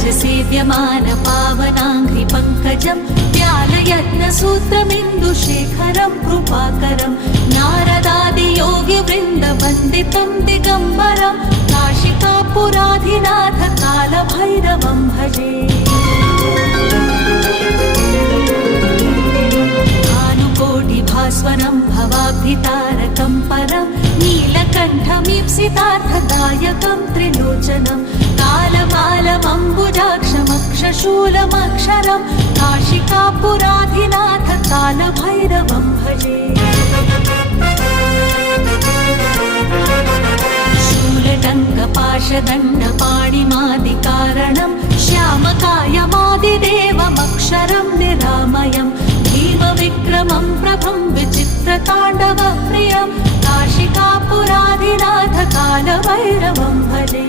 सेव्यमान पावनाङ्घ्रि पङ्कजं व्यालयत्नसूत्रमिन्दुशेखरं कृपाकरं नारदादियोगिवृन्दवन्दितं दिगम्बरं काशिकापुराधिनाथ कालभैरवं भजे। भानुकोटिभास्वरं भवाब्धितारकं परं नीलकण्ठमीप्सितार्थदायकं त्रिलोचनं कालमालमम्बुजाक्षमक्षशूलमक्षरं काशिकापुराधिनाथ कालभैरवं भजे। शूलटङ्कपाशदण्डपाणिमादिकारणं श्यामकायमादिदेवमक्षरं निरामयं भीमविक्रमं प्रभं विचित्रताण्डवप्रियं काशिकापुराधिनाथ कालभैरवं भजे।